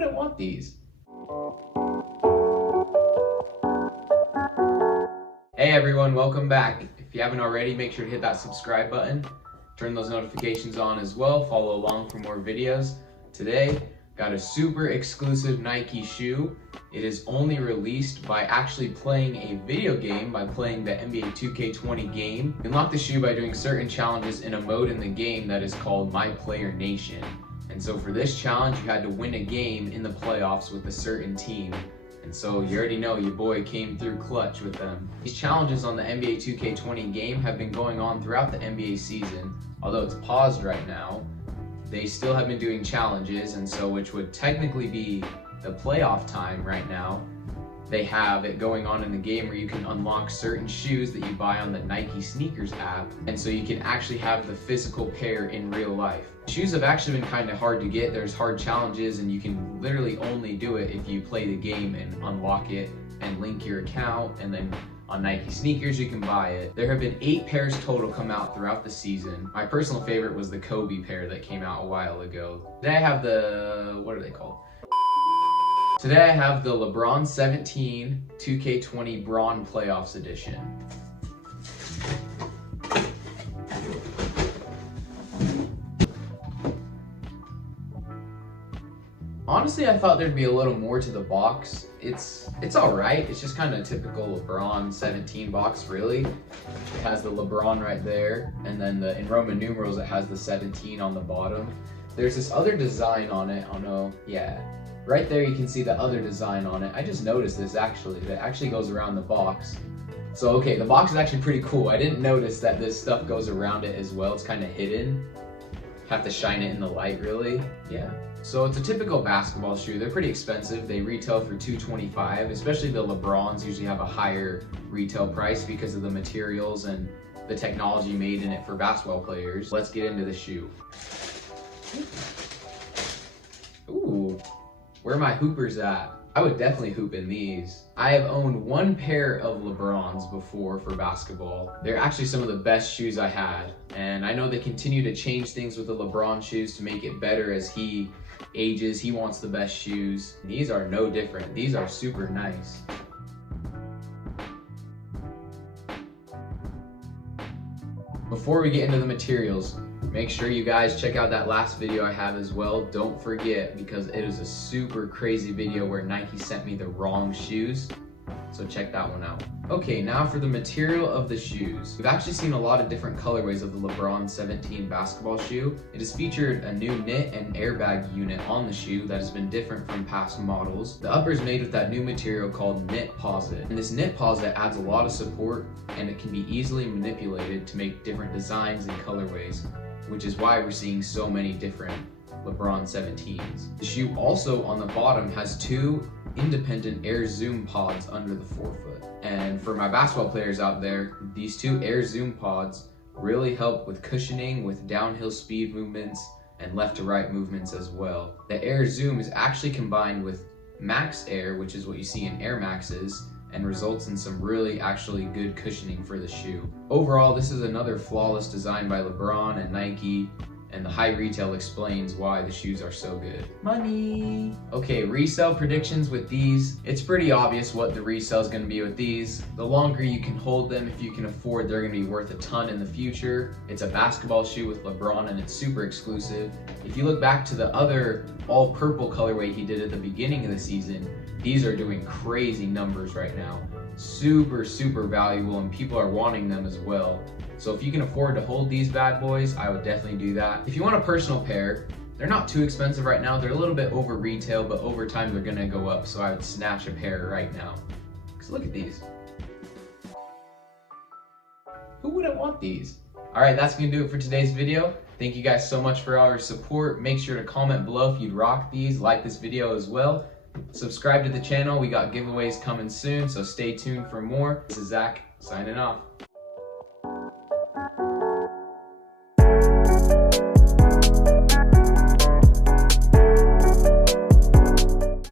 wouldn't want these? Hey everyone, welcome back. If you haven't already, make sure to hit that subscribe button. Turn those notifications on as well. Follow along for more videos. Today, got a super exclusive Nike shoe. It is only released by actually playing a video game, by playing the NBA 2K20 game. You unlock the shoe by doing certain challenges in a mode in the game that is called myplayer Nation. And so for this challenge, you had to win a game in the playoffs with a certain team. And so you already know your boy came through clutch with them. These challenges on the NBA 2K20 game have been going on throughout the NBA season. Although it's paused right now, they still have been doing challenges, and so which would technically be the playoff time right now. They have it going on in the game where you can unlock certain shoes that you buy on the Nike SNKRS App, and so you can actually have the physical pair in real life. Shoes have actually been kind of hard to get. There's hard challenges, and you can literally only do it if you play the game and unlock it and link your account, and then on Nike SNKRS you can buy it. There have been 8 pairs total come out throughout the season. My personal favorite was the Kobe pair that came out a while ago. Today I have the, what are they called? Today I have the LeBron 17 2K20 Braun Playoffs Edition. Honestly, I thought there'd be a little more to the box. It's alright. It's just kind of a typical LeBron 17 box, really. It has the LeBron right there, and then in Roman numerals it has the 17 on the bottom. There's this other design on it. Oh no, yeah. Right there you can see the other design on it. I just noticed this actually. That actually goes around the box. So okay, the box is actually pretty cool. I didn't notice that this stuff goes around it as well. It's kind of hidden. Have to shine it in the light, really. Yeah. So it's a typical basketball shoe. They're pretty expensive. They retail for $225, especially the LeBrons usually have a higher retail price because of the materials and the technology made in it for basketball players. Let's get into the shoe. Ooh. Where are my hoopers at? I would definitely hoop in these. I have owned 1 pair of LeBrons before for basketball. They're actually some of the best shoes I had. And I know they continue to change things with the LeBron shoes to make it better as he ages. He wants the best shoes. These are no different. These are super nice. Before we get into the materials, make sure you guys check out that last video I have as well. Don't forget, because it is a super crazy video where Nike sent me the wrong shoes. So check that one out. Okay, now for the material of the shoes. We've actually seen a lot of different colorways of the LeBron 17 basketball shoe. It has featured a new knit and airbag unit on the shoe that has been different from past models. The upper is made with that new material called knit posit. And this knit posit adds a lot of support, and it can be easily manipulated to make different designs and colorways, which is why we're seeing so many different LeBron 17s. The shoe also on the bottom has 2 independent air zoom pods under the forefoot. And for my basketball players out there, these 2 air zoom pods really help with cushioning, with downhill speed movements, and left to right movements as well. The air zoom is actually combined with max air, which is what you see in Air Maxes, and results in some really actually good cushioning for the shoe. Overall, this is another flawless design by LeBron and Nike, and the high retail explains why the shoes are so good. Money! Okay, resale predictions with these. It's pretty obvious what the resale is going to be with these. The longer you can hold them, if you can afford, they're going to be worth a ton in the future. It's a basketball shoe with LeBron, and it's super exclusive. If you look back to the other all purple colorway he did at the beginning of the season, these are doing crazy numbers right now. Super, super valuable, and people are wanting them as well. So if you can afford to hold these bad boys, I would definitely do that. If you want a personal pair, they're not too expensive right now. They're a little bit over retail, but over time they're gonna go up. So I would snatch a pair right now. Because look at these. Who wouldn't want these? All right, that's gonna do it for today's video. Thank you guys so much for all your support. Make sure to comment below if you'd rock these. Like this video as well. Subscribe to the channel. We got giveaways coming soon, so stay tuned for more. This is Zach, signing off.